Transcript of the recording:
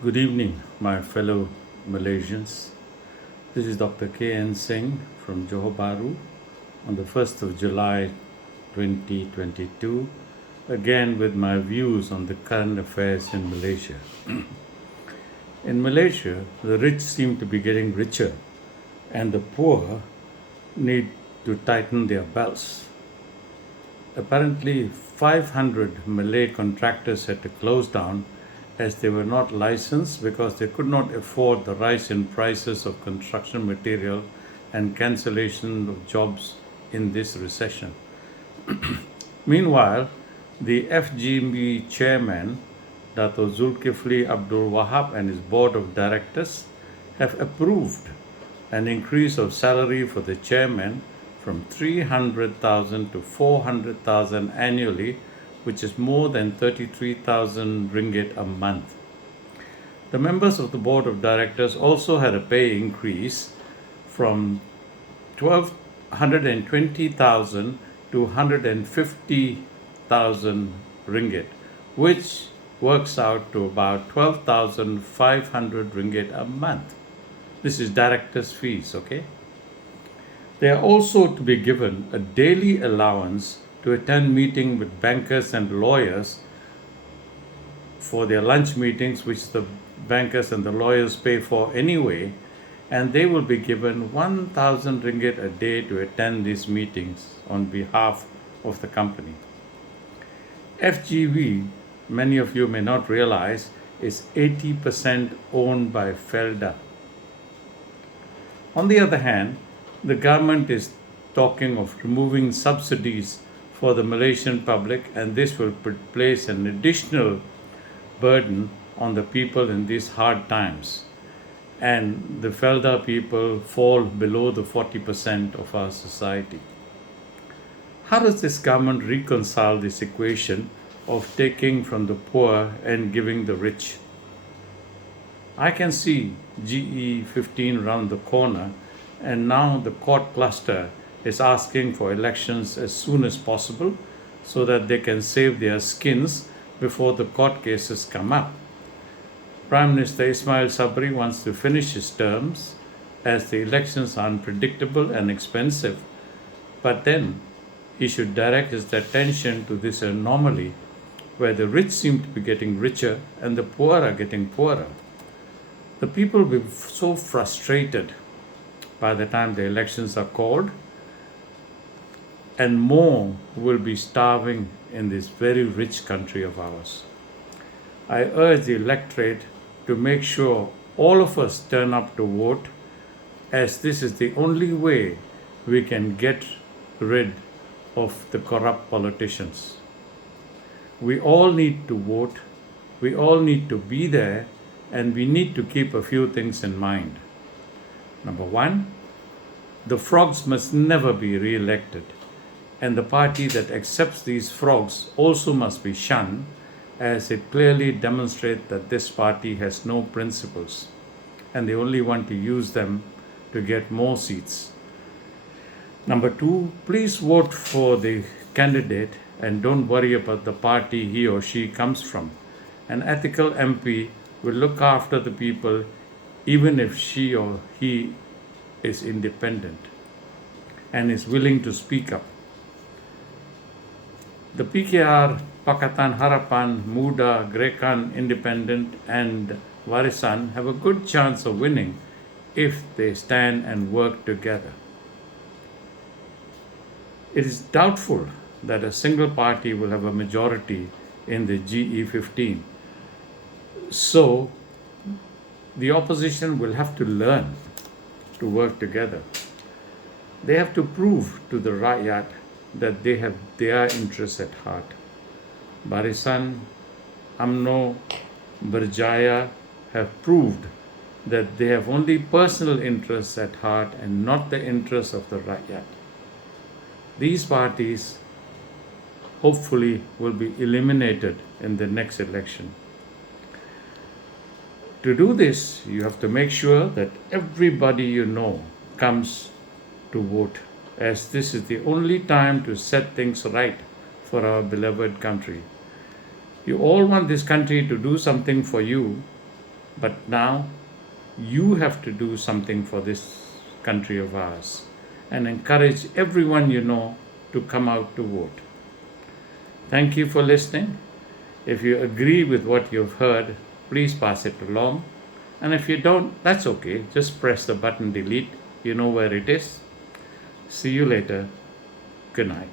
Good evening, my fellow Malaysians. This is Dr. K.N. Singh from Johor Bahru on the 1st of July 2022, again with my views on the current affairs in Malaysia. In Malaysia, the rich seem to be getting richer and the poor need to tighten their belts. Apparently, 500 Malay contractors had to close down as they were not licensed because they could not afford the rise in prices of construction material and cancellation of jobs in this recession. Meanwhile, the FGB chairman, Dato Zulkifli Abdul Wahab, and his board of directors have approved an increase of salary for the chairman from 300,000 to 400,000 annually, which is more than 33,000 ringgit a month. The members of the board of directors also had a pay increase from 120,000 to 150,000 ringgit, which works out to about 12,500 ringgit a month. This is directors' fees, okay? They are also to be given a daily allowance to attend meeting with bankers and lawyers for their lunch meetings, which the bankers and the lawyers pay for anyway, and they will be given 1,000 ringgit a day to attend these meetings on behalf of the company. FGV, many of you may not realize, is 80% owned by Felda. On the other hand, the government is talking of removing subsidies for the Malaysian public, and this will place an additional burden on the people in these hard times. And the Felda people fall below the 40% of our society. How does this government reconcile this equation of taking from the poor and giving the rich? I can see GE15 round the corner, and now the court cluster is asking for elections as soon as possible so that they can save their skins before the court cases come up. Prime Minister Ismail Sabri wants to finish his terms as the elections are unpredictable and expensive, but then he should direct his attention to this anomaly where the rich seem to be getting richer and the poor are getting poorer. The people will be so frustrated by the time the elections are called, and more will be starving in this very rich country of ours. I urge the electorate to make sure all of us turn up to vote, as this is the only way we can get rid of the corrupt politicians. We all need to vote, we all need to be there, and we need to keep a few things in mind. Number one, the frogs must never be re-elected, and the party that accepts these frogs also must be shunned, as it clearly demonstrates that this party has no principles and they only want to use them to get more seats. Number two, please vote for the candidate and don't worry about the party he or she comes from. An ethical MP will look after the people even if she or he is independent and is willing to speak up. The PKR, Pakatan Harapan, Muda, Gerakan Independent, and Warisan have a good chance of winning if they stand and work together. It is doubtful that a single party will have a majority in the GE15. So, the opposition will have to learn to work together. They have to prove to the Rakyat that they have their interests at heart. Barisan, UMNO, Berjaya have proved that they have only personal interests at heart and not the interests of the Rakyat. These parties hopefully will be eliminated in the next election. To do this, you have to make sure that everybody you know comes to vote, as this is the only time to set things right for our beloved country. You all want this country to do something for you, But now you have to do something for this country of ours and encourage everyone you know to come out to vote. Thank you for listening. If you agree with what you've heard, please pass it along. And if you don't, that's okay. Just press the button delete. You know where it is. See you later. Good night.